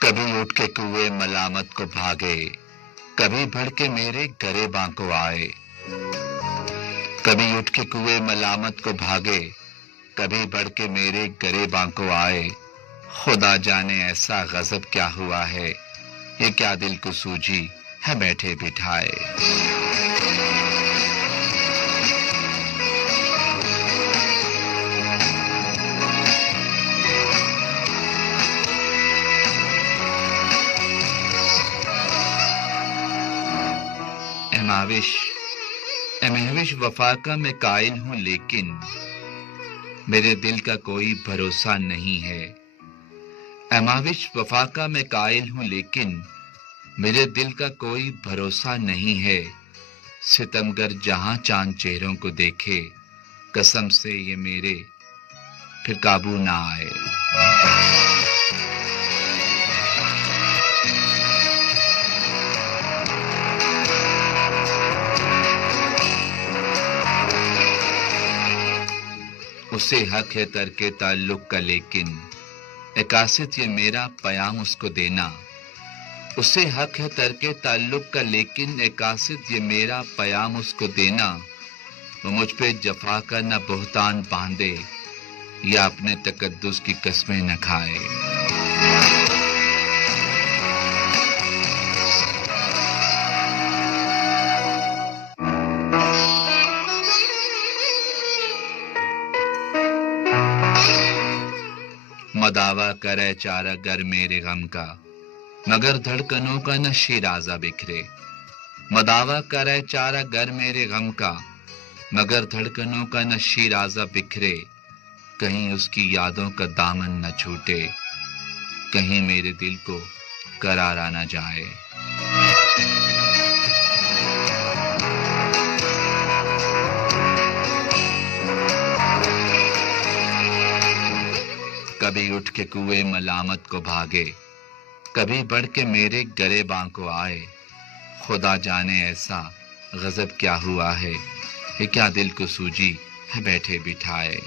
कभी उठ के कुएं मलामत को भागे, कभी बढ़ के मेरे गरेबां को आए। कभी उठ के कुएं मलामत को भागे, कभी बढ़ के मेरे गरेबां को आए। खुदा जाने ऐसा गजब क्या हुआ है, ये क्या दिल को सूझी है बैठे बिठाए। महविश वफा का मैं कायल हूं, लेकिन मेरे दिल का कोई भरोसा नहीं है। महविश वफा का मैं कायल हूं, लेकिन मेरे दिल का कोई भरोसा नहीं है। सितमगर जहां चांद चेहरों को देखे, कसम से ये मेरे फिर काबू ना आए। उसे हक है तरके ताल्लुक का, लेकिन एकासित ये मेरा पयाम उसको देना। उसे हक है तरके ताल्लुक का, लेकिन एकासित ये मेरा पयाम उसको देना। वो मुझ पे जफा का न बोहतान बांधे, या अपने तकद्दुस की कस्में न खाए। मदावा करे चारा गर मेरे गम का, मगर धड़कनों का न शिराजा बिखरे। मदावा करे चारा गर मेरे गम का, मगर धड़कनों का न शिराजा बिखरे। कहीं उसकी यादों का दामन न छूटे, कहीं मेरे दिल को करारा न जाए। कभी उठ के कुएं मलामत को भागे, कभी बढ़ के मेरे गरेबां को आए। खुदा जाने ऐसा गजब क्या हुआ है, ये क्या दिल को सूझी है बैठे बिठाए।